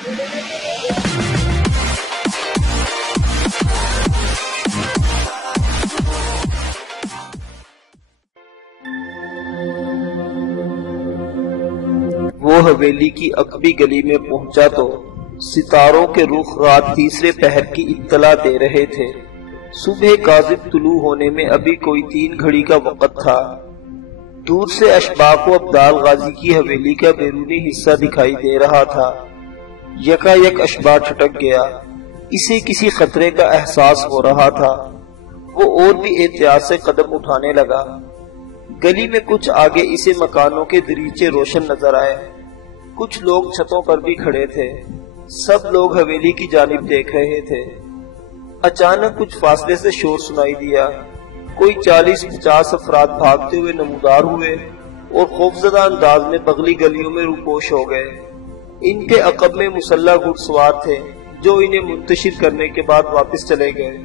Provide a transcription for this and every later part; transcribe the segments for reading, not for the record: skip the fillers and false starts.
وہ حویلی کی عقبی گلی میں پہنچا تو ستاروں کے رخ رات تیسرے پہر کی اطلاع دے رہے تھے۔ صبح کاذب طلوع ہونے میں ابھی کوئی 3 گھڑی کا وقت تھا۔ دور سے اشباح کو عبدال غازی کی حویلی کا بیرونی حصہ دکھائی دے رہا تھا۔ یکا یک اشباح ٹھٹک گیا، اسے کسی خطرے کا احساس ہو رہا تھا۔ وہ اور بھی احتیاط سے قدم اٹھانے لگا۔ گلی میں کچھ آگے اسے مکانوں کے دریچے روشن نظر آئے۔ کچھ لوگ چھتوں پر بھی کھڑے تھے۔ سب لوگ حویلی کی جانب دیکھ رہے تھے۔ اچانک کچھ فاصلے سے شور سنائی دیا۔ کوئی 40-50 افراد بھاگتے ہوئے نمودار ہوئے اور خوفزدہ انداز میں بغلی گلیوں میں روپوش ہو گئے۔ ان کے عقب میں مسلح گھڑ سوار تھے جو انہیں منتشر کرنے کے بعد واپس چلے گئے۔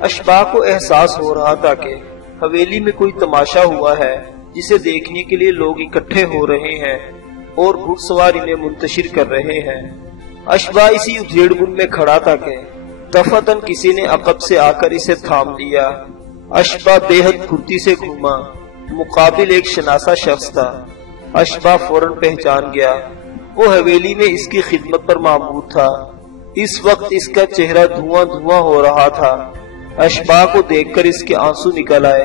اشباح کو احساس ہو رہا تھا کہ حویلی میں کوئی تماشا ہوا ہے جسے دیکھنے کے لیے لوگ اکٹھے ہو رہے ہیں اور گھڑ سوار انہیں منتشر کر رہے ہیں۔ اشباح اسی ادھیڑ بن میں کھڑا تھا کہ دفعتاً کسی نے عقب سے آ کر اسے تھام لیا۔ اشباح بے حد پھرتی سے گھوما۔ مقابل ایک شناسا شخص تھا۔ اشباح فوراً پہچان گیا۔ وہ حویلی میں اس کی خدمت پر مامور تھا۔ اس وقت اس کا چہرہ دھواں دھواں ہو رہا تھا۔ اشباح کو دیکھ کر اس کے آنسو نکل آئے۔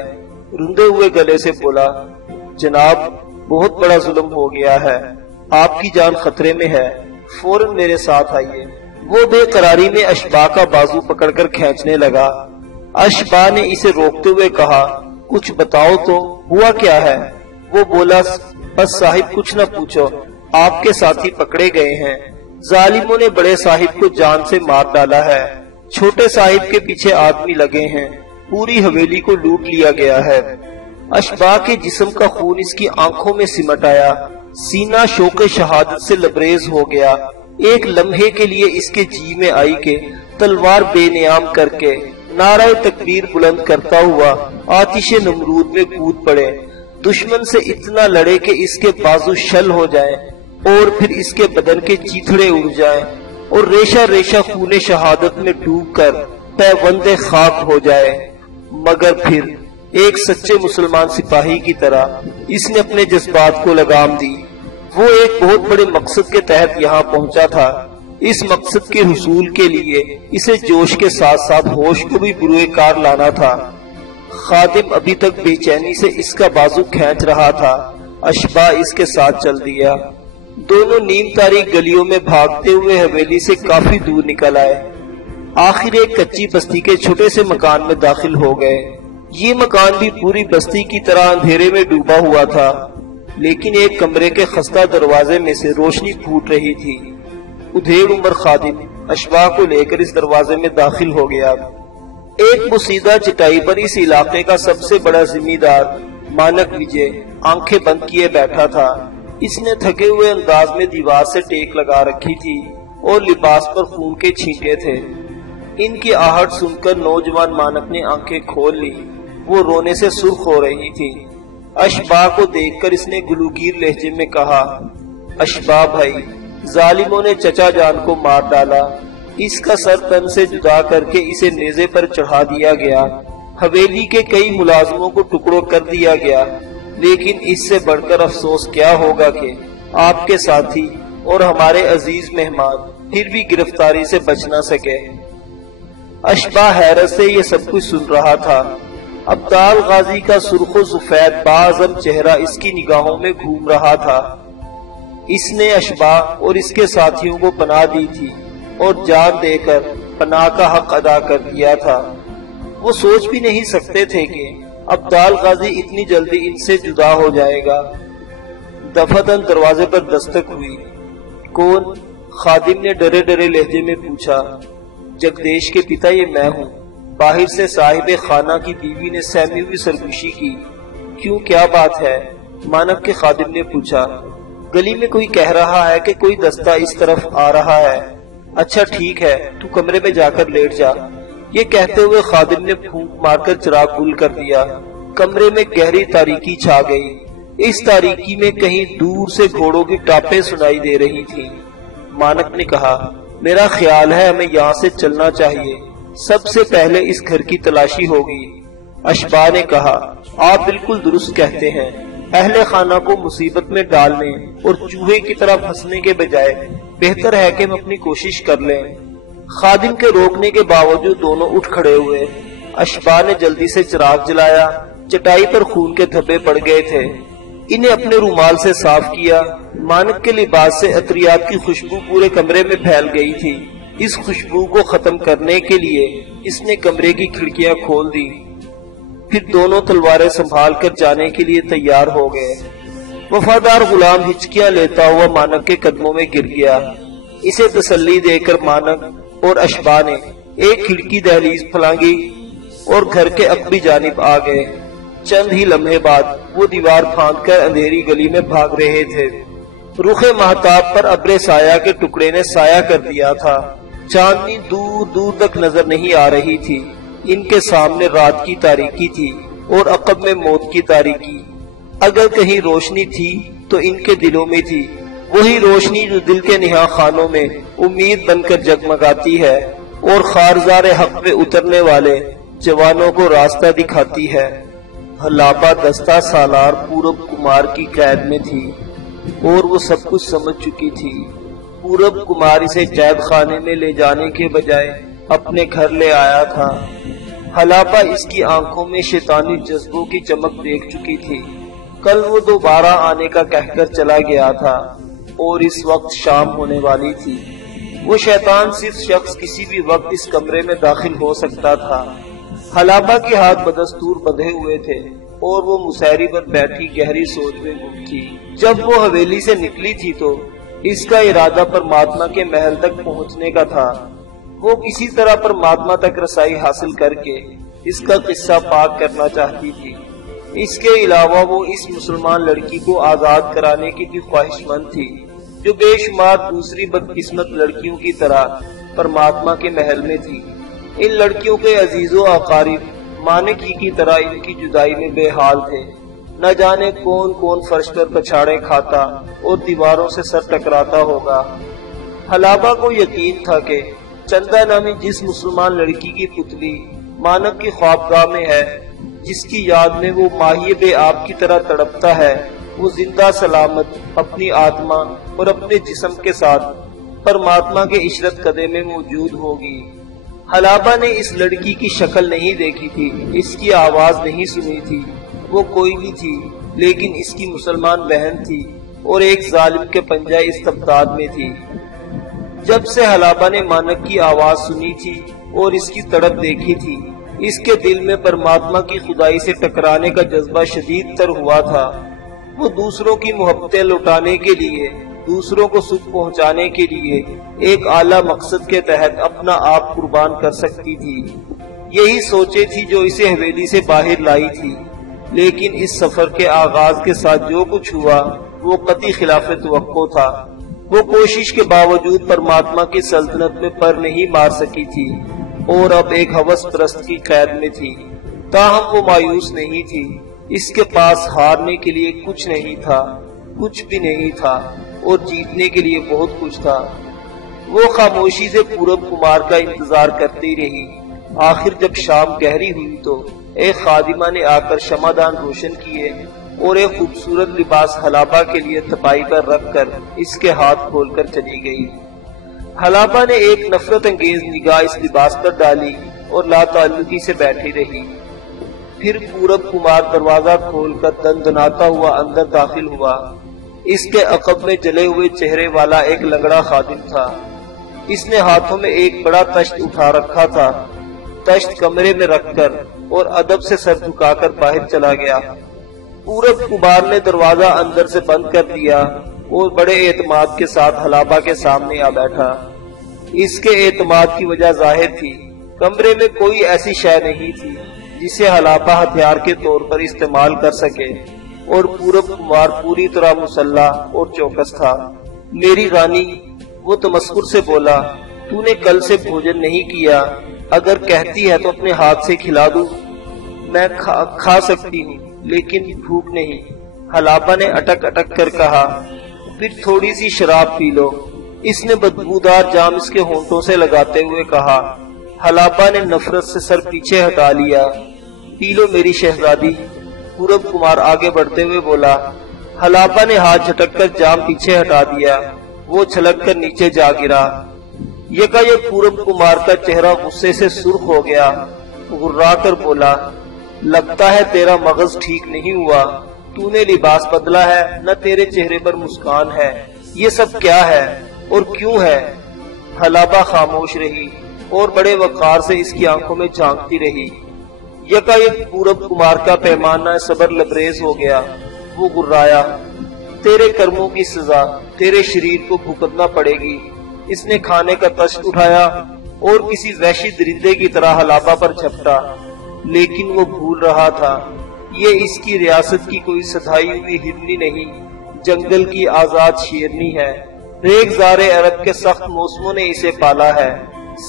رندے ہوئے گلے سے بولا، جناب بہت بڑا ظلم ہو گیا ہے، آپ کی جان خطرے میں ہے، فوراً میرے ساتھ آئیے۔ وہ بے قراری میں اشباح کا بازو پکڑ کر کھینچنے لگا۔ اشباح نے اسے روکتے ہوئے کہا، کچھ بتاؤ تو ہوا کیا ہے؟ وہ بولا، بس صاحب کچھ نہ پوچھو، آپ کے ساتھی پکڑے گئے ہیں۔ ظالموں نے بڑے صاحب کو جان سے مار ڈالا ہے، چھوٹے صاحب کے پیچھے آدمی لگے ہیں، پوری حویلی کو لوٹ لیا گیا ہے۔ اشباح کے جسم کا خون اس کی آنکھوں میں سمٹ آیا، سینہ شوق شہادت سے لبریز ہو گیا۔ ایک لمحے کے لیے اس کے جی میں آئی کہ تلوار بے نیام کر کے نعرہ تکبیر بلند کرتا ہوا آتش نمرود میں کود پڑے، دشمن سے اتنا لڑے کہ اس کے بازو شل ہو جائیں اور پھر اس کے بدن کے چیتھڑے اڑ جائیں اور ریشہ ریشہ خون شہادت میں ڈوب کر پیوند خاک ہو جائے۔ مگر پھر ایک سچے مسلمان سپاہی کی طرح اس نے اپنے جذبات کو لگام دی۔ وہ ایک بہت بڑے مقصد کے تحت یہاں پہنچا تھا۔ اس مقصد کے حصول کے لیے اسے جوش کے ساتھ ساتھ ہوش کو بھی بروئے کار لانا تھا۔ خادم ابھی تک بے چینی سے اس کا بازو کھینچ رہا تھا۔ اشباح اس کے ساتھ چل دیا۔ دونوں نیم تاریک گلیوں میں بھاگتے ہوئے حویلی سے کافی دور نکل آئے۔ آخر ایک کچی بستی کے چھوٹے سے مکان میں داخل ہو گئے۔ یہ مکان بھی پوری بستی کی طرح اندھیرے میں ڈوبا ہوا تھا، لیکن ایک کمرے کے خستہ دروازے میں سے روشنی پھوٹ رہی تھی۔ ادھیڑ عمر خادم اشباح کو لے کر اس دروازے میں داخل ہو گیا۔ ایک بوسیدہ چٹائی پر اس علاقے کا سب سے بڑا ذمہ دار مانک وجے آنکھیں بند کیے بیٹھا تھا۔ اس نے تھکے ہوئے انداز میں دیوار سے ٹیک لگا رکھی تھی اور لباس پر خون کے چھینٹے تھے۔ ان کی آہٹ سن کر نوجوان مانک نے آنکھیں کھول لی۔ وہ رونے سے سرخ ہو رہی تھی۔ اشباح کو دیکھ کر اس نے گلوگیر لہجے میں کہا، اشباح بھائی، ظالموں نے چچا جان کو مار ڈالا، اس کا سر تن سے جدا کر کے اسے نیزے پر چڑھا دیا گیا، حویلی کے کئی ملازموں کو ٹکڑوں کر دیا گیا، لیکن اس سے بڑھ کر افسوس کیا ہوگا کہ آپ کے ساتھی اور ہمارے عزیز مہمان پھر بھی گرفتاری سے بچ نہ سکے۔ اشباح حیرت سے یہ سب کچھ سن رہا تھا۔ عبدال غازی کا سرخ و سفید باعظم چہرہ اس کی نگاہوں میں گھوم رہا تھا۔ اس نے اشباح اور اس کے ساتھیوں کو پناہ دی تھی اور جان دے کر پناہ کا حق ادا کر دیا تھا۔ وہ سوچ بھی نہیں سکتے تھے کہ عبدال غازی اتنی جلدی ان سے جدا ہو جائے گا۔ دفعتاً دروازے پر دستک ہوئی۔ کون؟ خادم نے ڈرے ڈرے لہجے میں پوچھا۔ جگدیش کے پتا یہ میں ہوں۔ باہر سے صاحب خانہ کی بیوی نے سہمی ہوئی سرگوشی کی۔ کیوں، کیا بات ہے؟ مانک کے خادم نے پوچھا۔ گلی میں کوئی کہہ رہا ہے کہ کوئی دستہ اس طرف آ رہا ہے۔ اچھا ٹھیک ہے، تو کمرے میں جا کر لیٹ جا۔ یہ کہتے ہوئے خادم نے پھونک مار کر چراغ گل کر دیا۔ کمرے میں گہری تاریکی چھا گئی۔ اس تاریکی میں کہیں دور سے گھوڑوں کی ٹاپیں سنائی دے رہی تھی۔ مانک نے کہا میرا خیال ہے ہمیں یہاں سے چلنا چاہیے، سب سے پہلے اس گھر کی تلاشی ہوگی۔ اشباح نے کہا آپ بالکل درست کہتے ہیں، اہل خانہ کو مصیبت میں ڈالنے اور چوہے کی طرح پھنسنے کے بجائے بہتر ہے کہ ہم اپنی کوشش کر لیں۔ خادم کے روکنے کے باوجود دونوں اٹھ کھڑے ہوئے۔ اشباح نے جلدی سے چراغ جلایا، چٹائی پر خون کے دھبے پڑ گئے تھے، انہیں اپنے رومال سے صاف کیا۔ مانک کے لباس سے عطریات کی خوشبو پورے کمرے میں پھیل گئی تھی۔ اس خوشبو کو ختم کرنے کے لیے اس نے کمرے کی کھڑکیاں کھول دی، پھر دونوں تلواریں سنبھال کر جانے کے لیے تیار ہو گئے۔ وفادار غلام ہچکیاں لیتا ہوا مانک کے قدموں میں گر گیا۔ اسے تسلی دے کر مانک اور اشباح نے ایک کھڑکی دہلیز پھلانگی اور گھر کے عقبی جانب آ گئے۔ چند ہی لمحے بعد وہ دیوار پھاند کر اندھیری گلی میں بھاگ رہے تھے۔ رخ مہتاب پر ابر سایہ کے ٹکڑے نے سایہ کر دیا تھا، چاندنی دور دور تک نظر نہیں آ رہی تھی۔ ان کے سامنے رات کی تاریکی تھی اور عقب میں موت کی تاریکی۔ اگر کہیں روشنی تھی تو ان کے دلوں میں تھی، وہی روشنی جو دل کے نہا خانوں میں امید بن کر جگمگاتی ہے اور خارزار حق پہ اترنے والے جوانوں کو راستہ دکھاتی ہے۔ حلابہ دستہ سالار پورب کمار کی قید میں تھی اور وہ سب کچھ سمجھ چکی تھی۔ پورب کمار اسے قید خانے میں لے جانے کے بجائے اپنے گھر لے آیا تھا۔ حلابہ اس کی آنکھوں میں شیطانی جذبوں کی چمک دیکھ چکی تھی۔ کل وہ دوبارہ آنے کا کہہ کر چلا گیا تھا اور اس وقت شام ہونے والی تھی۔ وہ شیطان صرف شخص کسی بھی وقت اس کمرے میں داخل ہو سکتا تھا۔ حلابہ کے ہاتھ بدستور بندھے ہوئے تھے اور وہ مسہری پر بیٹھی گہری سوچ میں گم تھی۔ جب وہ حویلی سے نکلی تھی تو اس کا ارادہ پرماتما کے محل تک پہنچنے کا تھا۔ وہ کسی طرح پرماتما تک رسائی حاصل کر کے اس کا قصہ پاک کرنا چاہتی تھی۔ اس کے علاوہ وہ اس مسلمان لڑکی کو آزاد کرانے کی بھی خواہش مند تھی، جو بے شمار دوسری بدقسمت لڑکیوں کی طرح پرماتما کے محل میں تھی۔ ان لڑکیوں کے عزیز و اقارب مانک ہی کی طرح ان کی جدائی میں بے حال تھے۔ نہ جانے کون کون فرش پر پچھاڑے کھاتا اور دیواروں سے سر ٹکراتا ہوگا۔ حلابہ کو یقین تھا کہ چندہ نامی جس مسلمان لڑکی کی پتلی مانک کی خوابگاہ میں ہے، جس کی یاد میں وہ ماہی بے آب کی طرح تڑپتا ہے، وہ زندہ سلامت اپنی آتما اور اپنے جسم کے ساتھ پرماتما کے عشرت قدے میں موجود ہوگی۔ حلابہ نے اس لڑکی کی شکل نہیں دیکھی تھی، اس کی آواز نہیں سنی تھی، وہ کوئی بھی تھی لیکن اس کی مسلمان بہن تھی اور ایک ظالم کے پنجہ استبداد میں تھی۔ جب سے حلابہ نے مانک کی آواز سنی تھی اور اس کی تڑپ دیکھی تھی، اس کے دل میں پرماتما کی خدائی سے ٹکرانے کا جذبہ شدید تر ہوا تھا۔ وہ دوسروں کی محبتیں لوٹانے کے لیے، دوسروں کو سکھ پہنچانے کے لیے ایک اعلیٰ مقصد کے تحت اپنا آپ قربان کر سکتی تھی۔ یہی سوچیں تھی جو اسے حویلی سے باہر لائی تھی، لیکن اس سفر کے آغاز کے ساتھ جو کچھ ہوا وہ قطعی خلاف توقع تھا۔ وہ کوشش کے باوجود پرماتما کی سلطنت میں پر نہیں مار سکی تھی اور اب ایک ہوس پرست کی قید میں تھی۔ تاہم وہ مایوس نہیں تھی، اس کے پاس ہارنے کے لیے کچھ نہیں تھا، کچھ بھی نہیں تھا، اور جیتنے کے لیے بہت کچھ تھا۔ وہ خاموشی سے پورب کمار کا انتظار کرتی رہی۔ آخر جب شام گہری ہوئی تو ایک خادمہ نے آ کر شمعدان روشن کیے اور ایک خوبصورت لباس حلابہ کے لیے تپائی پر رکھ کر اس کے ہاتھ کھول کر چلی گئی۔ حلابہ نے ایک نفرت انگیز نگاہ اس لباس پر ڈالی اور لا تعلقی سے بیٹھی رہی۔ پھر پورب کمار دروازہ کھول کر دندناتا ہوا اندر داخل ہوا۔ اس کے عقب میں جلے ہوئے چہرے والا ایک لنگڑا خادم تھا۔ اس نے ہاتھوں میں ایک بڑا تشت اٹھا رکھا تھا۔ تشت کمرے میں رکھ کر اور ادب سے سر جھکا کر باہر چلا گیا۔ پورب کمار نے دروازہ اندر سے بند کر دیا اور بڑے اعتماد کے ساتھ حلابہ کے سامنے آ بیٹھا۔ اس کے اعتماد کی وجہ ظاہر تھی، کمرے میں کوئی ایسی شے نہیں تھی جسے حلابہ ہتھیار کے طور پر استعمال کر سکے، اور پورب کمار پوری طرح مسلح اور چوکس تھا۔ میری رانی، وہ تمسخر سے بولا، تو نے کل سے بھوجن نہیں کیا، اگر کہتی ہے تو اپنے ہاتھ سے کھلا دوں۔ میں کھا سکتی ہوں لیکن بھوک نہیں، حلابہ نے اٹک اٹک کر کہا۔ پھر تھوڑی سی شراب پی لو، اس نے بدبودار جام اس کے ہونٹوں سے لگاتے ہوئے کہا۔ حلابہ نے نفرت سے سر پیچھے ہٹا لیا۔ پی لو میری شہزادی، پورب کمار آگے بڑھتے ہوئے بولا۔ حلابہ نے ہاتھ جھٹک کر جام پیچھے ہٹا دیا۔ وہ چھلک کر نیچے جا گرا۔ یکایک پورب کمار کا چہرہ غصے سے سرخ ہو گیا۔ غرا کر بولا، لگتا ہے تیرا مغز ٹھیک نہیں ہوا، تو نے لباس بدلا ہے، نہ تیرے چہرے پر مسکان ہے، یہ سب کیا ہے اور کیوں ہے؟ حلابہ خاموش رہی اور بڑے وقار سے اس کی آنکھوں میں جھانکتی رہی۔ یکایک پورب کمار کا پیمانہ صبر لبریز ہو گیا۔ وہ گرایا، تیرے کرموں کی سزا تیرے شریر کو بھگتنا پڑے گی۔ اس نے کھانے کا تشت اٹھایا اور کسی وحشی درندے کی طرح حلابہ پر جھپٹا، لیکن وہ بھول رہا تھا یہ اس کی ریاست کی کوئی سدھائی ہوئی ہرنی نہیں، جنگل کی آزاد شیرنی ہے۔ ریگزار عرب کے سخت موسموں نے اسے پالا ہے،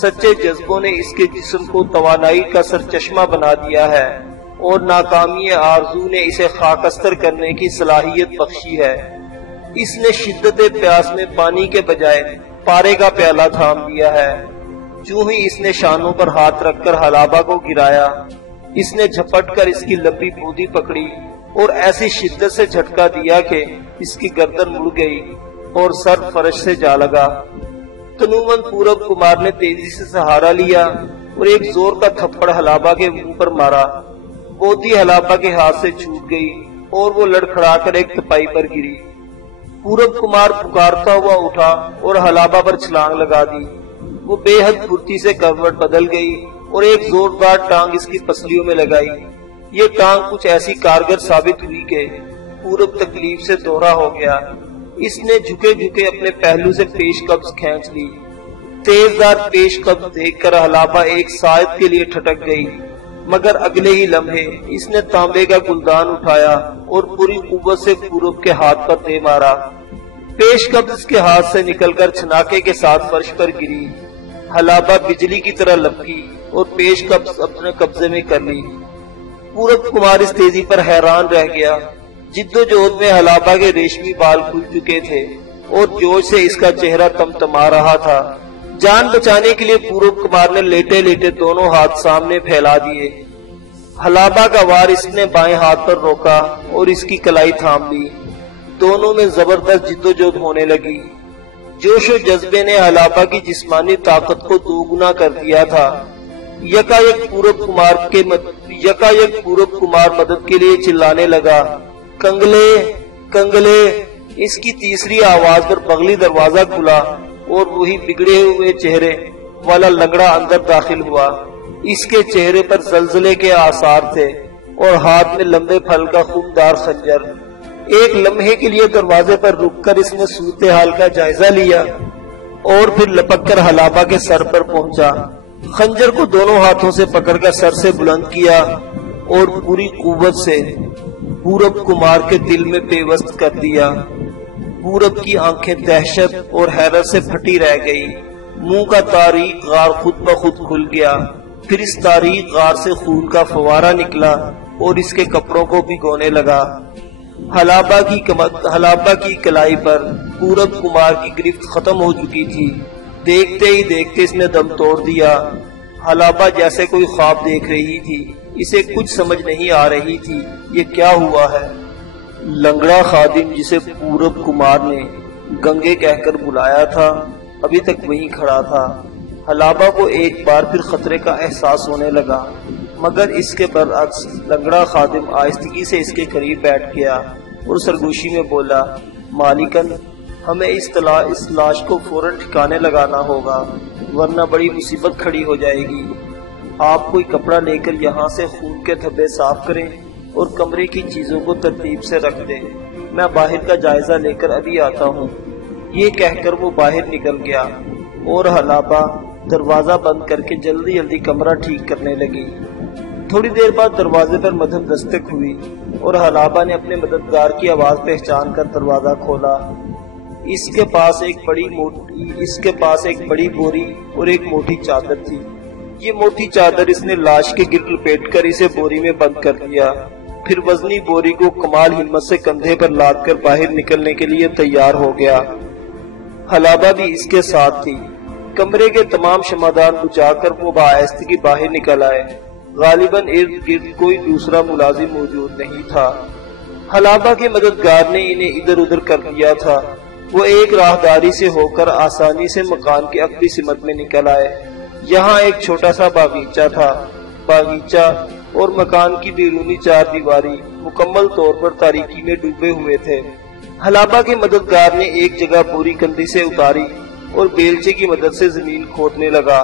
سچے جذبوں نے اس کے جسم کو توانائی کا سرچشمہ بنا دیا ہے اور ناکامی آرزو نے اسے خاکستر کرنے کی صلاحیت بخشی ہے۔ اس نے شدت پیاس میں پانی کے بجائے پارے کا پیالہ تھام دیا ہے۔ جو ہی اس نے شانوں پر ہاتھ رکھ کر حلابہ کو گرایا، اس نے جھپٹ کر اس کی لمبی بودی پکڑی اور ایسی شدت سے جھٹکا دیا کہ اس کی گردن مڑ گئی اور سر فرش سے جا لگا۔ تنومند پورب کمار نے تیزی سے سہارا لیا اور ایک زور کا تھپڑ حلابہ کے منہ پر مارا۔ بودی حلابہ کے ہاتھ سے چھوٹ گئی اور وہ لڑکھڑا کر ایک تپائی پر گری۔ پورب کمار پکارتا ہوا اٹھا اور حلابہ پر چھلانگ لگا دی۔ وہ بے حد پھرتی سے کروٹ بدل گئی اور ایک زوردار ٹانگ اس کی پسلیوں میں لگائی۔ یہ ٹانگ کچھ ایسی کارگر ثابت ہوئی کہ پورب تکلیف سے دوہرا ہو گیا۔ اس نے جھکے جھکے اپنے پہلو سے پیش قبض کھینچ لی۔ تیزدار پیش قبض دیکھ کر حلابہ ایک ساعد کے لیے ٹھٹک گئی، مگر اگلے ہی لمحے اس نے تانبے کا گلدان اٹھایا اور پوری قوت سے پورب کے ہاتھ پر دے مارا۔ پیش قبض اس کے ہاتھ سے نکل کر چھناکے کے ساتھ فرش پر گری۔ حلابہ بجلی کی طرح لپکی اور پیش قبض اپنے قبضے میں کر لی۔ پورب کمار اس تیزی پر حیران رہ گیا۔ جد و جہد میں حلابہ کے ریشمی بال کھل چکے تھے اور جوش سے اس کا چہرہ تمتما رہا تھا۔ جان بچانے کے لیے پورب کمار نے لیٹے لیٹے دونوں ہاتھ سامنے پھیلا دیے۔ حلابہ کا وار اس نے بائیں ہاتھ پر روکا اور اس کی کلائی تھام لی۔ دونوں میں زبردست جد و جہد ہونے لگی۔ جوش و جذبے نے حلابہ کی جسمانی طاقت کو دوگنا کر دیا تھا۔ یکایک پورب کمار مدد کے لیے چلانے لگا، کنگلے کنگلے۔ اس کی تیسری آواز پر بغلی دروازہ کھلا اور وہی بگڑے ہوئے چہرے والا لنگڑا اندر داخل ہوا۔ اس کے چہرے پر زلزلے کے آثار تھے اور ہاتھ میں لمبے پھل کا خوندار خنجر۔ ایک لمحے کے لیے دروازے پر رک کر اس نے صورتحال کا جائزہ لیا اور پھر لپک کر حلابہ کے سر پر پہنچا۔ خنجر کو دونوں ہاتھوں سے پکڑ کر سر سے بلند کیا اور پوری قوت سے پورب کمار کے دل میں پیوست کر دیا۔ پورب کی آنکھیں دہشت اور حیرت سے پھٹی رہ گئی۔ منہ کا تاریک غار خود بخود کھل گیا۔ پھر اس تاریک غار سے خون کا فوارہ نکلا اور اس کے کپڑوں کو بھگونے لگا۔ حلابہ کی کلائی پر پورب کمار کی گرفت ختم ہو چکی تھی۔ دیکھتے ہی دیکھتے اس نے دم توڑ دیا۔ حلابہ جیسے کوئی خواب دیکھ رہی تھی، اسے کچھ سمجھ نہیں آ رہی تھی یہ کیا ہوا ہے۔ لنگڑا خادم جسے پورب کمار نے گنگے کہہ کر بلایا تھا ابھی تک وہیں کھڑا تھا۔ حلابہ کو ایک بار پھر خطرے کا احساس ہونے لگا، مگر اس کے برعکس لنگڑا خادم آہستگی سے اس کے قریب بیٹھ گیا اور سرگوشی میں بولا، مالکن، ہمیں اس لاش کو فوراً ٹھکانے لگانا ہوگا ورنہ بڑی مصیبت کھڑی ہو جائے گی۔ آپ کوئی کپڑا لے کر یہاں سے خون کے دھبے صاف کریں اور کمرے کی چیزوں کو ترتیب سے رکھ دیں، میں باہر کا جائزہ لے کر ابھی آتا ہوں۔ یہ کہہ کر وہ باہر نکل گیا اور حلابہ دروازہ بند کر کے جلدی جلدی کمرہ ٹھیک کرنے لگی۔ تھوڑی دیر بعد دروازے پر مدھم دستک ہوئی اور حلابہ نے اپنے مددگار کی آواز پہچان کر دروازہ کھولا۔ اس کے پاس ایک بڑی بوری اور ایک موٹی چادر تھی۔ یہ موٹی چادر اس نے لاش کے گرد لپیٹ کر اسے بوری میں بند کر دیا، پھر وزنی بوری کو کمال ہمت سے کندھے پر لاد کر باہر نکلنے کے لیے تیار ہو گیا۔ حلابہ بھی اس کے ساتھ تھی۔ کمرے کے تمام شمعدان بجھا کر وہ بآہستگی باہر نکل آئے۔ غالباً ارد گرد کوئی دوسرا ملازم موجود نہیں تھا۔ حلابہ کے مددگار نے انہیں ادھر ادھر کر دیا تھا۔ وہ ایک راہداری سے ہو کر آسانی سے مکان کے عقبی سمت میں نکل آئے۔ یہاں ایک چھوٹا سا باغیچہ تھا۔ باغیچہ اور مکان کی بیرونی چار دیواری مکمل طور پر تاریکی میں ڈوبے ہوئے تھے۔ حلابہ کے مددگار نے ایک جگہ بوری کندھی سے اتاری اور بیلچے کی مدد سے زمین کھودنے لگا۔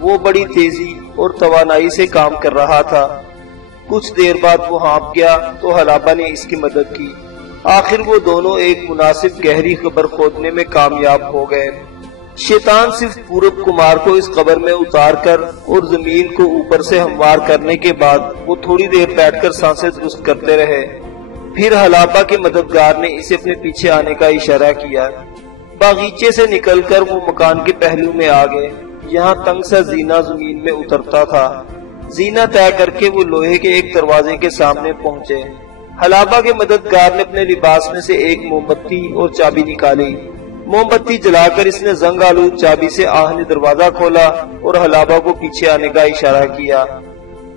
وہ بڑی تیزی اور توانائی سے کام کر رہا تھا۔ کچھ دیر بعد وہ ہانپ گیا تو حلابہ نے اس کی مدد کی۔ آخر وہ دونوں ایک مناسب گہری قبر کھودنے میں کامیاب ہو گئے۔ شیطان صرف پورب کمار کو اس قبر میں اتار کر اور زمین کو اوپر سے ہموار کرنے کے بعد وہ تھوڑی دیر بیٹھ کر سانسیں درست کرتے رہے۔ پھر حلابہ کے مددگار نے اسے اپنے پیچھے آنے کا اشارہ کیا۔ باغیچے سے نکل کر وہ مکان کے پہلو میں آ گئے۔ یہاں تنگ سا زینہ زمین میں اترتا تھا۔ زینہ طے کر کے وہ لوہے کے ایک دروازے کے سامنے پہنچے۔ حلابہ کے مددگار نے اپنے لباس میں سے ایک موم بتی اور چابی نکالی۔ موم بتی جلا کر اس نے زنگ آلود چابی سے آہنی دروازہ کھولا اور حلابہ کو پیچھے آنے کا اشارہ کیا۔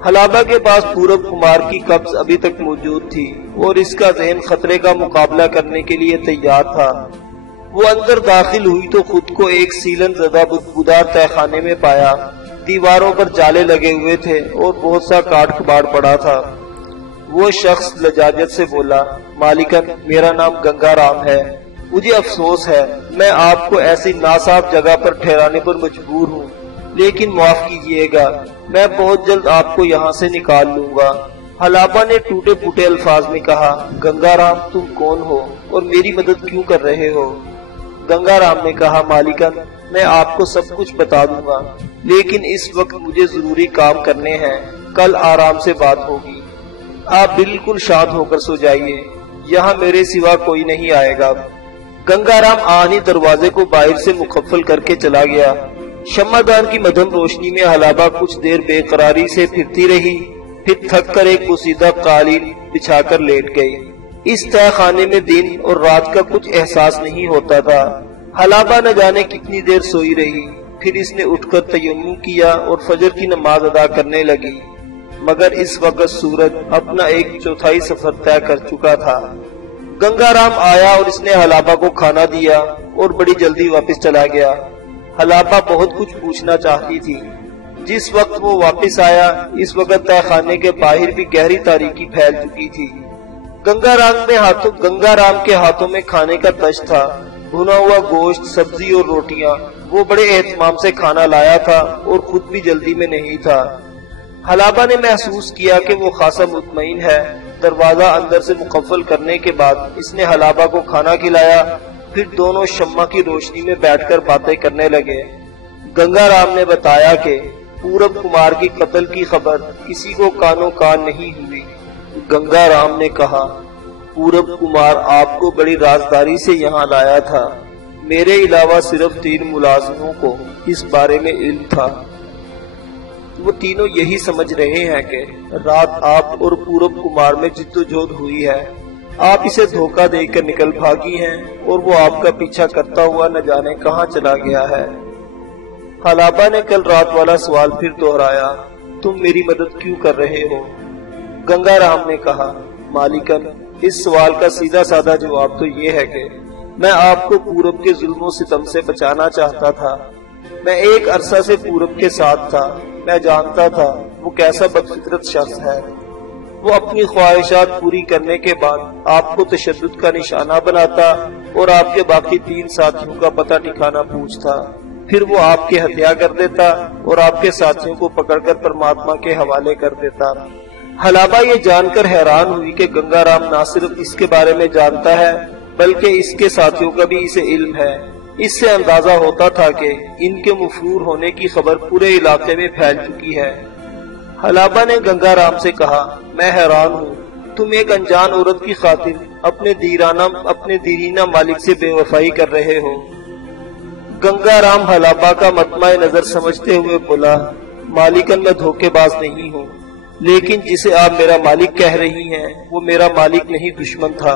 حلابہ کے پاس پورب کمار کی قبض ابھی تک موجود تھی اور اس کا ذہن خطرے کا مقابلہ کرنے کے لیے تیار تھا۔ وہ اندر داخل ہوئی تو خود کو ایک سیلن زدہ بدبودار تہہ خانے میں پایا۔ دیواروں پر جالے لگے ہوئے تھے اور بہت سا کاٹ کباڑ پڑا تھا۔ وہ شخص لجاجت سے بولا، مالکن میرا نام گنگا رام ہے۔ مجھے افسوس ہے میں آپ کو ایسی ناصاف جگہ پر ٹھہرانے پر مجبور ہوں، لیکن معاف کیجیے گا، میں بہت جلد آپ کو یہاں سے نکال لوں گا۔ حلابہ نے ٹوٹے پھوٹے الفاظ میں کہا، گنگا رام تم کون ہو اور میری مدد کیوں کر رہے ہو؟ گنگا رام نے کہا، مالکن میں آپ کو سب کچھ بتا دوں گا، لیکن اس وقت مجھے ضروری کام کرنے ہیں، کل آرام سے بات ہوگی۔ آپ بالکل شاد ہو کر سو جائیے، یہاں میرے سوا کوئی نہیں آئے گا۔ گنگا رام آہنی دروازے کو باہر سے مقفل کر کے چلا گیا۔ شمعدان کی مدھم روشنی میں حلابہ کچھ دیر بے قراری سے پھرتی رہی، پھر تھک کر ایک پوسیدہ قالین بچھا کر لیٹ گئی۔ اس تہہ خانے میں دن اور رات کا کچھ احساس نہیں ہوتا تھا۔ حلابہ نہ جانے کتنی دیر سوئی رہی، پھر اس نے اٹھ کر تیمم کیا اور فجر کی نماز ادا کرنے لگی، مگر اس وقت سورج اپنا 1/4 سفر طے کر چکا تھا۔ گنگا رام آیا اور اس نے حلابہ کو کھانا دیا اور بڑی جلدی واپس چلا گیا۔ حلابہ بہت کچھ پوچھنا چاہتی تھی۔ جس وقت وہ واپس آیا اس وقت تہہ خانے کے باہر بھی گہری تاریکی پھیل چکی تھی۔ گنگا رام کے ہاتھوں میں کھانے کا تش تھا، بھنا ہوا گوشت، سبزی اور روٹیاں۔ وہ بڑے اہتمام سے کھانا لایا تھا اور خود بھی جلدی میں نہیں تھا۔ حلابہ نے محسوس کیا کہ وہ خاصا مطمئن ہے۔ دروازہ اندر سے مقفل کرنے کے بعد اس نے حلابہ کو کھانا کھلایا، پھر دونوں شمع کی روشنی میں بیٹھ کر باتیں کرنے لگے۔ گنگا رام نے بتایا کہ پورب کمار کی قتل کی خبر کسی کو کانوں کان نہیں ہوئی۔ گنگا رام نے کہا، پورب کمار آپ کو بڑی رازداری سے یہاں لایا تھا، میرے علاوہ صرف 3 ملازموں کو اس بارے میں علم تھا۔ وہ تینوں یہی سمجھ رہے ہیں کہ رات آپ اور پورب کمار میں جدوجہد ہوئی ہے، آپ اسے دھوکہ دے کر نکل بھاگی ہیں اور وہ آپ کا پیچھا کرتا ہوا نہ جانے کہاں چلا گیا ہے۔ حلابہ نے کل رات والا سوال پھر دہرایا، تم میری مدد کیوں کر رہے ہو؟ گنگا رام نے کہا، مالکن اس سوال کا سیدھا سادہ جواب تو یہ ہے کہ میں آپ کو پورب کے ظلم و ستم سے بچانا چاہتا تھا۔ میں ایک عرصہ سے پورب کے ساتھ تھا، میں جانتا تھا وہ کیسا بدفطرت شخص ہے۔ وہ اپنی خواہشات پوری کرنے کے بعد آپ کو تشدد کا نشانہ بناتا اور آپ کے باقی 3 ساتھیوں کا پتہ ٹھکانہ پوچھتا، پھر وہ آپ کی ہتیا کر دیتا اور آپ کے ساتھیوں کو پکڑ کر پرماتما کے حوالے کر دیتا۔ حلابہ یہ جان کر حیران ہوئی کہ گنگا رام نہ صرف اس کے بارے میں جانتا ہے بلکہ اس کے ساتھیوں کا بھی اسے علم ہے۔ اس سے اندازہ ہوتا تھا کہ ان کے مفرور ہونے کی خبر پورے علاقے میں پھیل چکی ہے۔ حلابہ نے گنگا رام سے کہا، میں حیران ہوں، تم ایک انجان عورت کی خاطر اپنے دیرینہ مالک سے بے وفائی کر رہے ہو۔ گنگا رام حلابہ کا مطمع نظر سمجھتے ہوئے بولا، مالکن میں دھوکے باز نہیں ہوں، لیکن جسے آپ میرا مالک کہہ رہی ہیں وہ میرا مالک نہیں دشمن تھا۔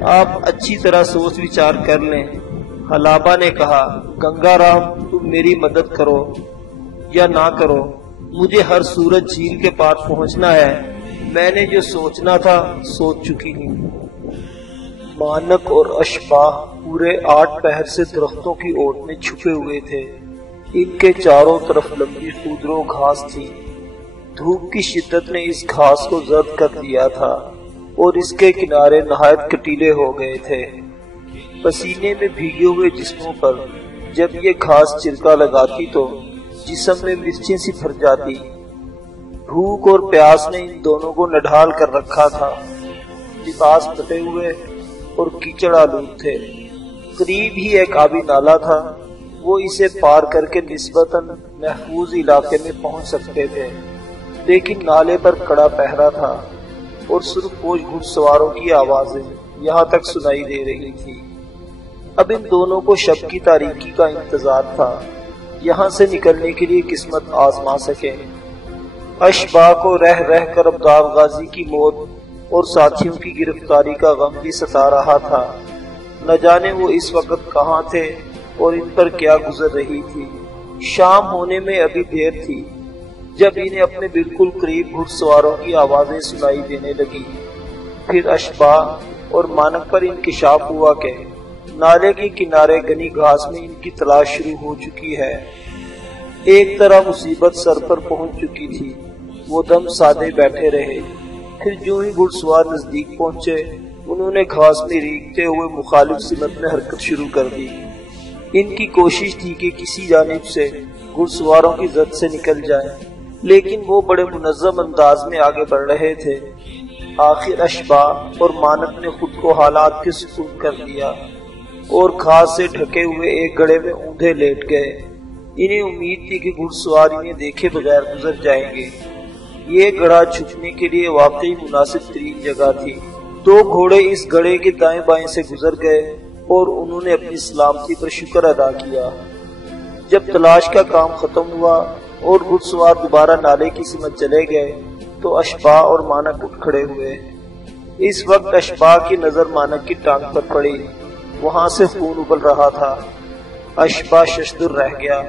آپ اچھی طرح سوچ وچار کر لیں۔ حلابہ نے کہا، گنگا رام، تم میری مدد کرو یا نہ کرو، مجھے ہر صورت جھیل کے پار پہنچنا ہے۔ میں نے جو سوچنا تھا سوچ چکی ہوں۔ مانک اور اشباح پورے 8 پہر سے درختوں کی اوٹ میں چھپے ہوئے تھے۔ ان کے چاروں طرف لمبی خودرو گھاس تھی۔ دھوپ کی شدت نے اس گھاس کو زرد کر دیا تھا اور اس کے کنارے نہایت کٹیلے ہو گئے تھے۔ پسینے میں بھیگے ہوئے جسموں پر جب یہ گھاس چرکا لگاتی تو جسم میں مرچیں سی بھر جاتی۔ بھوک اور پیاس نے ان دونوں کو نڈھال کر رکھا تھا۔ لباس پھٹے ہوئے اور کیچڑ آلود تھے۔ قریب ہی ایک آبی نالا تھا، وہ اسے پار کر کے نسبتاً محفوظ علاقے میں پہنچ سکتے تھے، لیکن نالے پر کڑا پہرا تھا اور سرخ پوش گھڑ سواروں کی آوازیں یہاں تک سنائی دے رہی تھی۔ اب ان دونوں کو شب کی تاریکی کا انتظار تھا، یہاں سے نکلنے کے لیے قسمت آزما سکیں۔ اشباح کو رہ رہ کر ابدال غازی کی موت اور ساتھیوں کی گرفتاری کا غم بھی ستا رہا تھا۔ نہ جانے وہ اس وقت کہاں تھے اور ان پر کیا گزر رہی تھی۔ شام ہونے میں ابھی دیر تھی جب انہیں اپنے بالکل قریب گھڑ سواروں کی آوازیں سنائی دینے لگی۔ پھر اشباح اور مانک پر انکشاف ہوا کہ نالے کے کنارے گھنی گھاس میں ان کی تلاش شروع ہو چکی ہے۔ ایک طرح مصیبت سر پر پہنچ چکی تھی۔ وہ دم سادے بیٹھے رہے۔ پھر جو ہی گھڑ سوار نزدیک پہنچے انہوں نے گھاس میں ریگتے ہوئے مخالف سمت میں حرکت شروع کر دی۔ ان کی کوشش تھی کہ کسی جانب سے گھڑ سواروں کی زد سے نکل جائیں، لیکن وہ بڑے منظم انداز میں آگے بڑھ رہے تھے۔ آخر اشباح اور مانک نے خود کو حالات کے سپرد کر دیا اور گھاس سے ڈھکے ہوئے ایک گڑھے میں اوندھے لیٹ گئے۔ انہیں امید تھی کہ گھڑ سوار انہیں دیکھے بغیر گزر جائیں گے۔ یہ گڑھا چھپنے کے لیے واقعی مناسب ترین جگہ تھی۔ 2 گھوڑے اس گڑھے کے دائیں بائیں سے گزر گئے اور انہوں نے اپنی سلامتی پر شکر ادا کیا۔ جب تلاش کا کام ختم ہوا اور گھڑ سوار دوبارہ نالے کی سمت چلے گئے تو اشباح اور مانک اٹھ کھڑے ہوئے۔ اس وقت اشباح کی نظر مانک کی ٹانگ پر پڑی، وہاں سے خون ابل رہا تھا۔ اشباح ششدر رہ گیا۔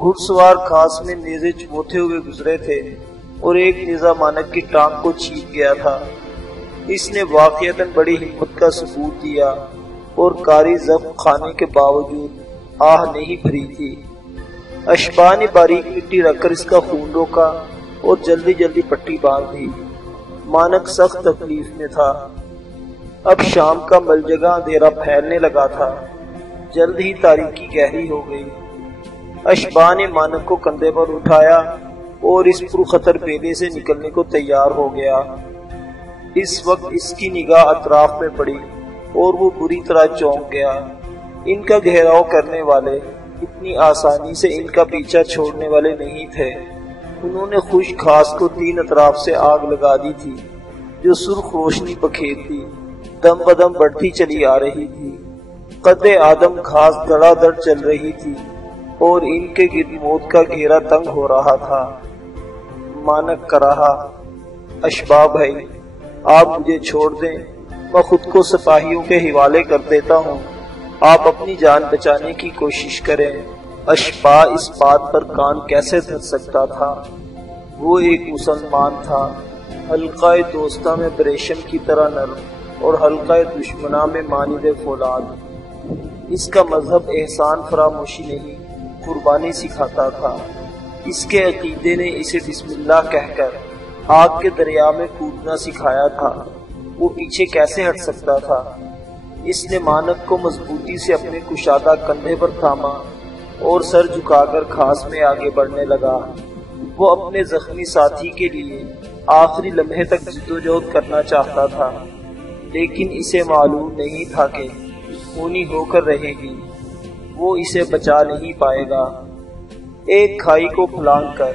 گھڑ سوار گھاس میں نیزے چبوتے ہوئے گزرے تھے اور ایک نیزہ مانک کی ٹانگ کو چھید گیا تھا۔ اس نے واقعتاً بڑی ہمت کا ثبوت دیا اور کاری زخم کھانے کے باوجود آہ نہیں بھری تھی۔ اشباح نے باریک مٹی رکھ کر اس کا خون روکا اور جلدی جلدی پٹی باندھ دی۔ مانک سخت تکلیف میں تھا۔ اب شام کا ملجگہ اندھیرا پھیلنے لگا تھا۔ جلد ہی تاریکی گہری ہو گئی۔ اشباح نے مانک کو کندھے پر اٹھایا اور اس پرخطر بیلے سے نکلنے کو تیار ہو گیا۔ اس وقت اس کی نگاہ اطراف میں پڑی اور وہ بری طرح چونک گیا۔ ان کا گھیراؤ کرنے والے اتنی آسانی سے ان کا پیچھا چھوڑنے والے نہیں تھے۔ انہوں نے خشک گھاس کو 3 اطراف سے آگ لگا دی تھی جو سرخ روشنی بکھیرتی دم بدم بڑھتی چلی آ رہی تھی۔ قد آدم گھاس دڑا دڑ چل رہی تھی اور ان کے گرد موت کا گھیرا تنگ ہو رہا تھا۔ مانک کر رہا، اشباح بھائی، آپ مجھے چھوڑ دیں، میں خود کو سپاہیوں کے حوالے کر دیتا ہوں، آپ اپنی جان بچانے کی کوشش کریں۔ اشباح اس بات پر کان کیسے دھر سکتا تھا؟ وہ ایک مسلمان تھا، حلقہ دوستہ میں بریشم کی طرح نرم اور حلقہ دشمنہ میں مانند فولاد۔ اس کا مذہب احسان فراموشی نہیں، قربانی سکھاتا تھا۔ اس کے عقیدے نے اسے بسم اللہ کہہ کر آگ کے دریا میں کودنا سکھایا تھا۔ وہ پیچھے کیسے ہٹ سکتا تھا؟ اس نے مانک کو مضبوطی سے اپنے کشادہ کندھے پر تھاما اور سر جھکا کر گھاس میں آگے بڑھنے لگا۔ وہ اپنے زخمی ساتھی کے لیے آخری لمحے تک جدوجہد کرنا چاہتا تھا، لیکن اسے معلوم نہیں تھا کہ خونی ہو کر رہے گی، وہ اسے بچا نہیں پائے گا۔ ایک کھائی کو پھلانگ کر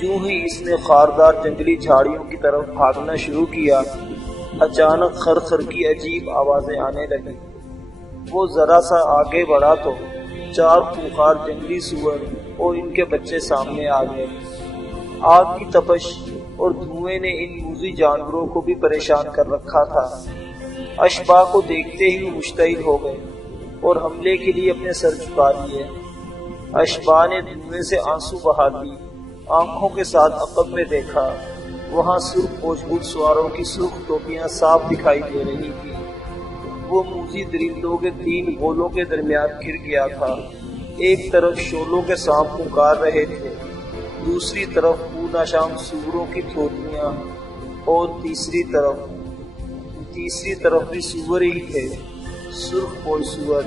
جو ہی اس نے خاردار جنگلی جھاڑیوں کی طرف بھاگنا شروع کیا، اچانک خر خر کی عجیب آوازیں آنے لگی۔ وہ ذرا سا آگے بڑھا تو 4 خوخار جنگلی سور اور ان کے بچے سامنے آ گئے۔ آگ کی تپش اور دھوئیں نے ان موذی جانوروں کو بھی پریشان کر رکھا تھا۔ اشباح کو دیکھتے ہی مشتعل ہو گئے اور حملے کے لیے اپنے سر جھکا لیے۔ اشباح نے دھوئیں سے آنسو بہا دی، آنکھوں کے ساتھ عقب میں دیکھا، وہاں سرخ پوش گھڑ سواروں کی سرخ ٹوپیاں صاف دکھائی دے رہی تھی۔ وہ موذی درندوں کے 3 گولوں کے درمیان گر گیا تھا۔ ایک طرف شولوں کے سانپ پکار رہے تھے، دوسری طرف پورناشام سوروں کی تھوتیاں، اور تیسری طرف بھی سور ہی تھے، سرخ پوش سور۔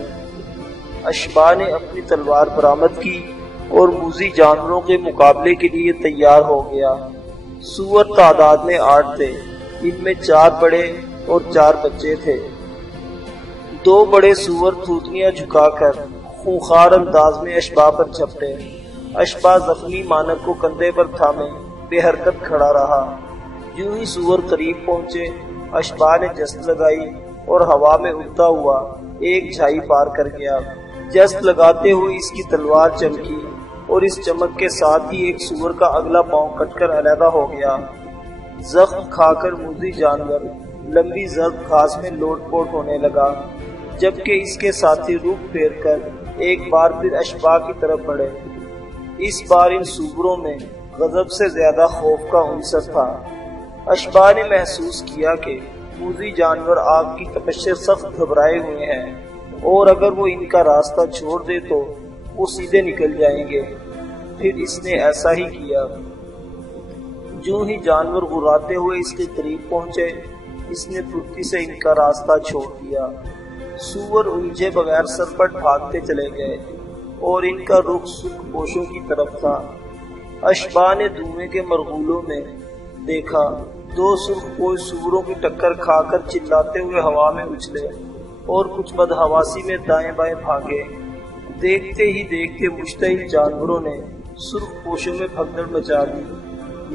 اشباح نے اپنی تلوار برآمد کی اور موذی جانوروں کے مقابلے کے لیے تیار ہو گیا۔ سور تعداد میں 8 تھے، ان میں 4 بڑے اور 4 بچے تھے۔ 2 بڑے سور تھوتنیاں جھکا کر خونخوار انداز میں اشباح پر جھپٹے۔ اشباح زخمی مانک کو کندھے پر تھامے بے حرکت کھڑا رہا۔ یوں ہی سور قریب پہنچے، اشباح نے جست لگائی اور ہوا میں اڑتا ہوا ایک جھائی پار کر گیا۔ جست لگاتے ہوئے اس کی تلوار چمکی اور اس چمک کے ساتھ ہی ایک سور کا اگلا پاؤں کٹ کر علیحدہ ہو گیا۔ زخم کھا کر موذی جانور لمبی زرد گھاس میں لوٹ پوٹ ہونے لگا، جبکہ اس کے ساتھی رخ پھیر کر ایک بار پھر اشباح کی طرف بڑھے۔ اس بار ان سوروں میں غضب سے زیادہ خوف کا عنصر تھا۔ اشباح نے محسوس کیا کہ موذی جانور آگ کی تپش سے سخت گھبرائے ہوئے ہیں، اور اگر وہ ان کا راستہ چھوڑ دے تو وہ سیدھے نکل جائیں گے۔ پھر اس نے ایسا ہی کیا۔ جو ہی جانور غراتے ہوئے اس کے قریب پہنچے، اس نے پھرتی سے ان کا راستہ چھوڑ دیا۔ سور الجھے بغیر سرپٹ بھاگتے چلے گئے اور ان کا رخ سرخ پوشوں کی طرف تھا۔ اشباح نے دھوئیں کے مرغولوں میں دیکھا 2 سرخ پوش سوروں کی ٹکر کھا کر چلاتے ہوئے ہوا میں اچھلے اور کچھ بدحواسی میں دائیں بائیں بھاگے۔ دیکھتے ہی دیکھتے مشتعل جانوروں نے سرخ پوشوں میں بھگدڑ مچا دی۔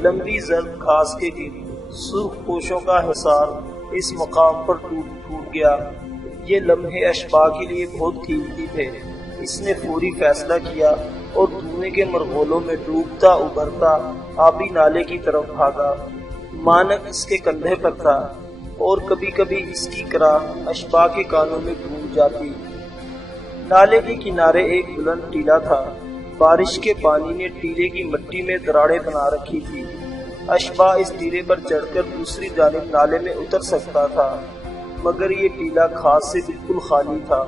لمبی زرد گھاس کے گرد سرخ پوشوں کا حصار اس مقام پر ٹوٹ گیا۔ یہ لمحے اشباح کے لیے بہت قیمتی تھے۔ اس نے فوری فیصلہ کیا اور دھوئیں کے مرغولوں میں ڈوبتا ابھرتا آبی نالے کی طرف بھاگا۔ مانک اس کے کندھے پر تھا اور کبھی کبھی اس کی کراہ اشباح کے کانوں میں گونج جاتی۔ نالے کے کنارے ایک بلند ٹیلا تھا۔ بارش کے پانی نے ٹیلے کی مٹی میں دراڑیں بنا رکھی تھی۔ اشباح اس ٹیلے پر چڑھ کر دوسری جانب نالے میں اتر سکتا تھا، مگر یہ ٹیلا گھاس سے بالکل خالی تھا۔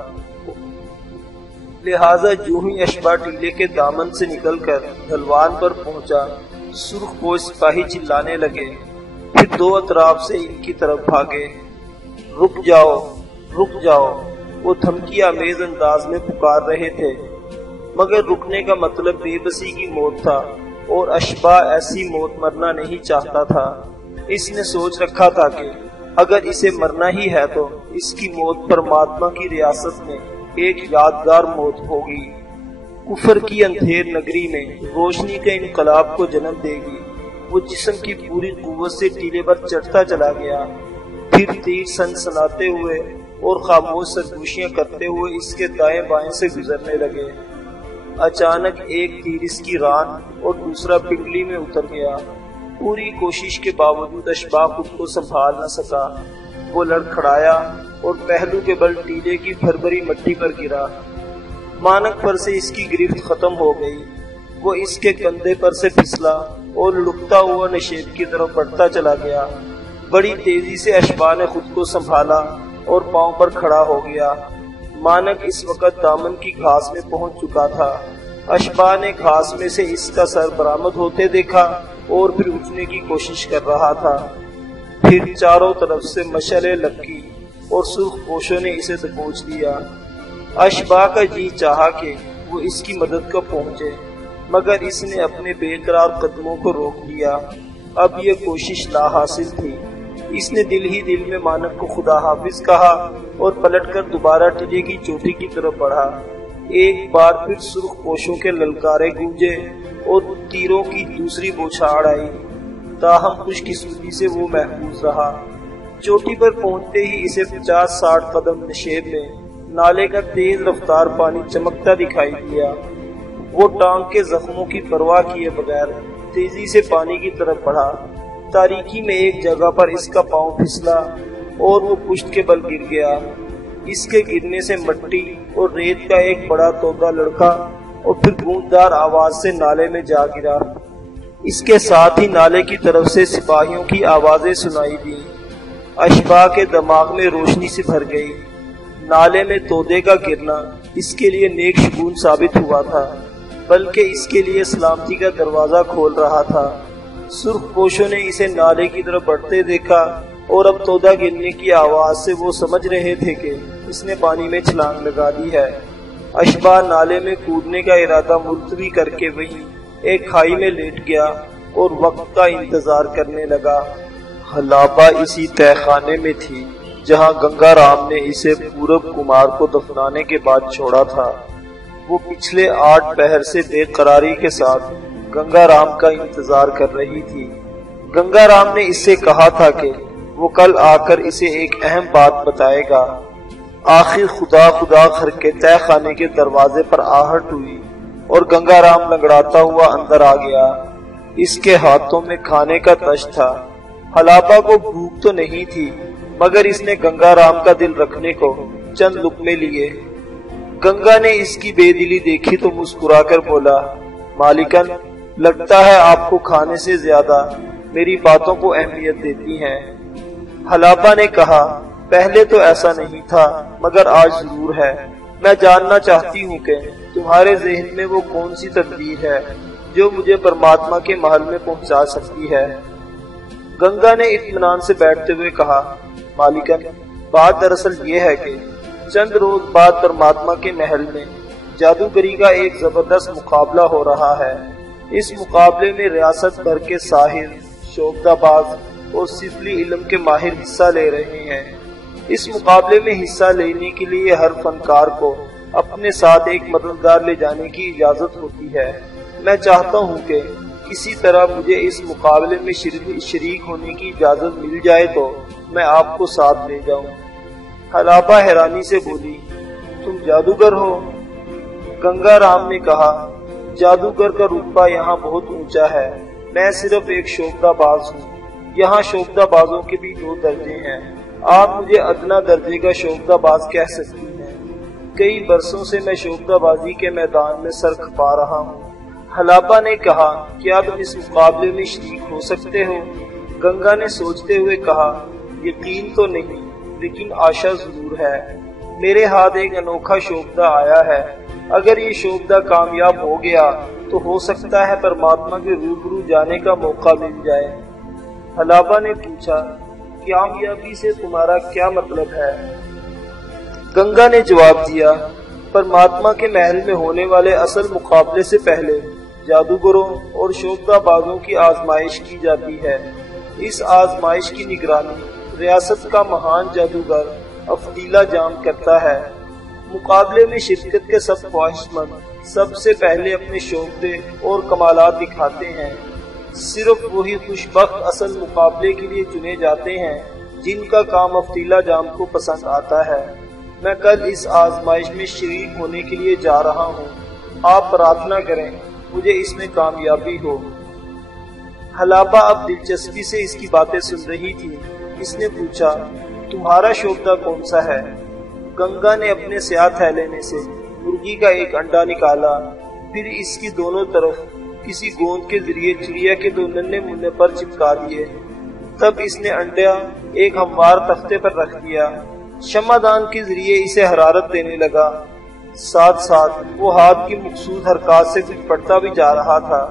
لہٰذا جو ہی اشباح ٹیلے کے دامن سے نکل کر ڈھلوان پر پہنچا، سرخ پوش سپاہی چلانے لگے، پھر 2 اطراف سے ان کی طرف بھاگے۔ رک جاؤ، رک جاؤ، وہ دھمکی آمیز انداز میں پکار رہے تھے، مگر رکنے کا مطلب بے بسی کی موت تھا، اور اشباح ایسی موت مرنا نہیں چاہتا تھا۔ اس نے سوچ رکھا تھا کہ اگر اسے مرنا ہی ہے تو اس کی موت پرماتما کی ریاست میں ایک یادگار موت ہوگی، کفر کی اندھیر نگری میں روشنی کے انقلاب کو جنم دے گی۔ وہ جسم کی پوری قوت سے ٹیلے پر چڑھتا چلا گیا، پھر تیر سنسناتے ہوئے اور خاموش سرگوشیاں کرتے ہوئے اس کے دائیں بائیں سے گزرنے لگے۔ اچانک ایک تیر اس کی ران اور دوسرا پنڈلی میں اتر گیا۔ پوری کوشش کے باوجود اشباح خود کو سنبھال نہ سکا۔ وہ لڑکھڑایا اور پہلو کے بل ٹیلے کی بھربھری مٹی پر گرا۔ مانک پر سے اس کی گرفت ختم ہو گئی۔ وہ اس کے کندھے پر سے پھسلا اور لڑکتا ہوا نشیب کی طرف بڑھتا چلا گیا۔ بڑی تیزی سے اشباح نے خود کو سنبھالا اور پاؤں پر کھڑا ہو گیا۔ مانک اس وقت دامن کی گھاس میں پہنچ چکا تھا۔ اشباح نے گھاس میں سے اس کا سر برآمد ہوتے دیکھا اور پھر اٹھنے کی کوشش کر رہا تھا۔ پھر چاروں طرف سے مشعلیں لپکی اور سرخ پوشوں نے اسے دبوچ لیا۔ اشباح کا جی چاہا کہ وہ اس کی مدد کو پہنچے، مگر اس نے اپنے بے قرار قدموں کو روک لیا۔ اب یہ کوشش لا حاصل تھی۔ اس نے دل ہی دل میں مانک کو خدا حافظ کہا اور پلٹ کر دوبارہ ٹیلے کی چوٹی کی طرف بڑھا۔ ایک بار پھر سرخ پوشوں کے للکارے گونجے اور تیروں کی دوسری بوچھاڑ آئی، تاہم خوش قسمتی سے وہ محفوظ رہا۔ چوٹی پر پہنچتے ہی اسے 50-60 قدم نشیب میں نالے کا تیز رفتار پانی چمکتا دکھائی دیا۔ وہ ٹانگ کے زخموں کی پرواہ کیے بغیر تیزی سے پانی کی طرف بڑھا۔ تاریکی میں ایک جگہ پر اس کا پاؤں پھسلا اور وہ پشت کے بل گر گیا۔ اس کے گرنے سے مٹی اور ریت کا ایک بڑا تودا لڑکا اور پھر گونجدار آواز سے نالے میں جا گرا۔ اس کے ساتھ ہی نالے کی طرف سے سپاہیوں کی آوازیں سنائی دیں۔ اشباح کے دماغ میں روشنی سے بھر گئی۔ نالے میں تودے کا گرنا اس کے لیے نیک شگون ثابت ہوا تھا، بلکہ اس کے لیے سلامتی کا دروازہ کھول رہا تھا۔ سرخ پوشوں نے اسے نالے کی طرف بڑھتے دیکھا اور اب تودا گرنے کی آواز سے وہ سمجھ رہے تھے کہ اس نے پانی میں چھلانگ لگا دی ہے۔ اشباح نالے میں کودنے کا ارادہ ملتوی کر کے وہیں ایک کھائی میں لیٹ گیا اور وقت کا انتظار کرنے لگا۔ حلابہ اسی تہہ خانے میں تھی جہاں گنگا رام نے اسے پورب کمار کو دفنانے کے بعد چھوڑا تھا۔ وہ پچھلے 8 پہر سے بے قراری کے ساتھ گنگا رام کا انتظار کر رہی تھی۔ گنگا رام نے اس سے کہا تھا کہ وہ کل آ کر اسے ایک اہم بات بتائے گا۔ آخر خدا خدا کر کے تہہ خانے کے دروازے پر آہٹ ہوئی اور گنگا رام لنگڑاتا ہوا اندر آ گیا۔ اس کے ہاتھوں میں کھانے کا تش تھا۔ حلابہ کو بھوک تو نہیں تھی، مگر اس نے گنگا رام کا دل رکھنے کو چند لقمے لیے۔ گنگا نے اس کی بے دلی دیکھی تو مسکرا کر بولا، مالکن، لگتا ہے آپ کو کھانے سے زیادہ میری باتوں کو اہمیت دیتی ہیں۔ حلابہ نے کہا، پہلے تو ایسا نہیں تھا، مگر آج ضرور ہے۔ میں جاننا چاہتی ہوں کہ تمہارے ذہن میں وہ کون سی تدبیر ہے جو مجھے پرماتما کے محل میں پہنچا سکتی ہے۔ گنگا نے اطمینان سے بیٹھتے ہوئے کہا، مالکن، بات دراصل یہ ہے کہ چند روز بعد پرماتما کے محل میں جادوگری کا ایک زبردست مقابلہ ہو رہا ہے۔ اس مقابلے میں ریاست بھر کے ساحر، شوکدہ باز اور سفلی علم کے ماہر حصہ لے رہے ہیں۔ اس مقابلے میں حصہ لینے کے لیے ہر فنکار کو اپنے ساتھ ایک مددگار لے جانے کی اجازت ہوتی ہے۔ میں چاہتا ہوں کہ کسی طرح مجھے اس مقابلے میں شریک ہونے کی اجازت مل جائے تو میں آپ کو ساتھ لے جاؤں۔ حلابہ حیرانی سے بولی، تم جادوگر ہو؟ گنگا رام نے کہا، جادوگر کا رتبہ یہاں بہت اونچا ہے، میں صرف ایک شوکدہ باز ہوں۔ یہاں شوکدہ بازوں کے بھی 2 درجے ہیں، آپ مجھے ادنا درجے کا شوکدہ باز کہہ سکتی ہیں۔ کئی برسوں سے میں شوکدہ بازی کے میدان میں سر کھپا رہا ہوں۔ حلابہ نے کہا، کیا تم اس مقابلے میں شریک ہو سکتے ہو؟ گنگا نے سوچتے ہوئے کہا، یقین تو نہیں، لیکن آشا ضرور ہے۔ میرے ہاتھ ایک انوکھا شوکدہ آیا ہے، اگر یہ شوکدہ کامیاب ہو گیا تو ہو سکتا ہے پرماتما کے روبرو جانے کا موقع مل جائے۔ حلابہ نے پوچھا، کامیابی سے تمہارا کیا مطلب ہے؟ گنگا نے جواب دیا، پرماتما کے محل میں ہونے والے اصل مقابلے سے پہلے جادوگروں اور شوکدہ بازوں کی آزمائش کی جاتی ہے۔ اس آزمائش کی نگرانی ریاست کا مہان جادوگر افدیلہ جام کرتا ہے۔ مقابلے میں شرکت کے سب خواہشمند سب سے پہلے اپنے شوکدے اور کمالات دکھاتے ہیں۔ صرف وہی خوش بخت اصل مقابلے کے لیے چنے جاتے ہیں جن کا کام افدیلہ جام کو پسند آتا ہے۔ میں کل اس آزمائش میں شریک ہونے کے لیے جا رہا ہوں، آپ پرارتھنا کریں مجھے اس میں کامیابی ہو۔ حلابہ اب دلچسپی سے اس کی باتیں سن رہی تھی۔ اس نے پوچھا، تمہارا شوکدہ کون سا ہے؟ گنگا نے اپنے سیاہ تھیلے میں سے مرغی کا ایک انڈا نکالا، پھر اس کی دونوں طرف کسی گوند کے ذریعے چڑیا کے 2 ننھے منھے پر چپکا دیے۔ تب اس نے انڈا ایک ہموار تختے پر رکھ دیا، شمع دان کے ذریعے اسے حرارت دینے لگا۔ ساتھ ساتھ وہ ہاتھ کی مقصود حرکات سے کچھ پڑتا بھی جا رہا تھا۔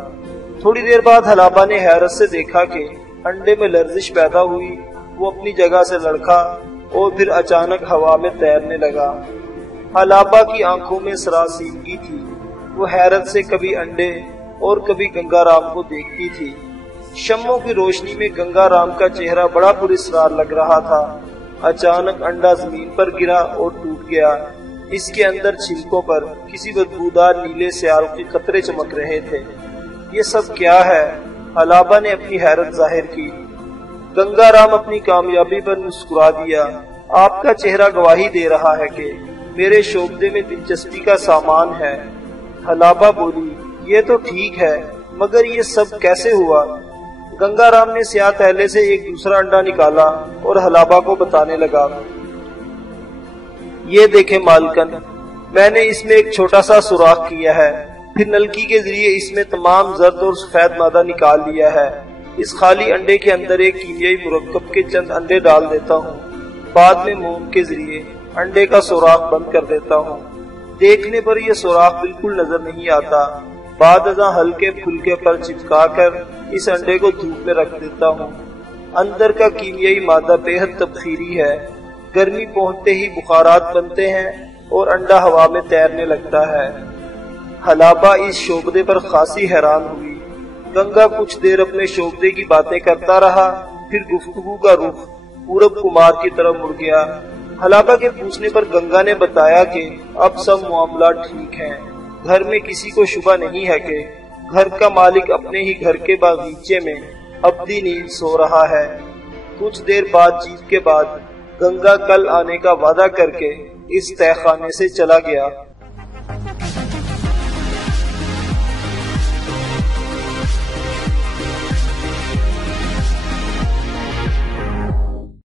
تھوڑی دیر بعد حلابہ نے حیرت سے دیکھا کہ انڈے میں لرزش پیدا ہوئی، وہ اپنی جگہ سے لڑکا اور پھر اچانک ہوا میں تیرنے لگا۔ حلابہ کی آنکھوں میں سراسیمگی تھی، وہ حیرت سے کبھی انڈے اور کبھی گنگا رام کو دیکھتی تھی۔ شمعوں کی روشنی میں گنگا رام کا چہرہ بڑا پراسرار لگ رہا تھا۔ اچانک انڈا زمین پر گرا اور ٹوٹ گیا۔ اس کے اندر چھلکوں پر کسی بدبودار نیلے سیال کے قطرے چمک رہے تھے۔ یہ سب کیا ہے؟ حلابہ نے اپنی حیرت ظاہر کی۔ گنگا رام اپنی کامیابی پر مسکرا دیا، آپ کا چہرہ گواہی دے رہا ہے کہ میرے شوکدے میں دلچسپی کا سامان ہے۔ حلابہ بولی، یہ تو ٹھیک ہے، مگر یہ سب کیسے ہوا؟ گنگا رام نے سیاہ تھیلے سے ایک دوسرا انڈا نکالا اور حلابہ کو بتانے لگا، یہ دیکھیں مالکن، میں نے اس میں ایک چھوٹا سا سوراخ کیا ہے، پھر نلکی کے ذریعے اس میں تمام زرد اور سفید مادہ نکال لیا ہے۔ اس خالی انڈے کے اندر ایک کیمیائی مرکب کے چند انڈے ڈال دیتا ہوں، بعد میں موم کے ذریعے انڈے کا سوراخ بند کر دیتا ہوں۔ دیکھنے پر یہ سوراخ بالکل نظر نہیں آتا، بعد ازاں ہلکے پھلکے پر چپکا کر اس انڈے کو دھوپ میں رکھ دیتا ہوں۔ اندر کا کیمیائی مادہ بے حد تبخیری ہے، گرمی پہنچتے ہی بخارات بنتے ہیں اور انڈا ہوا میں تیرنے لگتا ہے۔ حلابہ اس شعبدے پر خاصی حیران ہوئی۔ گنگا کچھ دیر اپنے شعبدے کی باتیں کرتا رہا، پھر گفتگو کا رخ پورب کمار کی طرف مڑ گیا۔ حلابہ کے پوچھنے پر گنگا نے بتایا کہ اب سب معاملات ٹھیک ہیں، گھر میں کسی کو شبہ نہیں ہے کہ گھر کا مالک اپنے ہی گھر کے باغیچے میں ابدی نیند سو رہا ہے۔ کچھ دیر بات چیت کے بعد گنگا کل آنے کا وعدہ کر کے اس تہہ خانے سے چلا گیا۔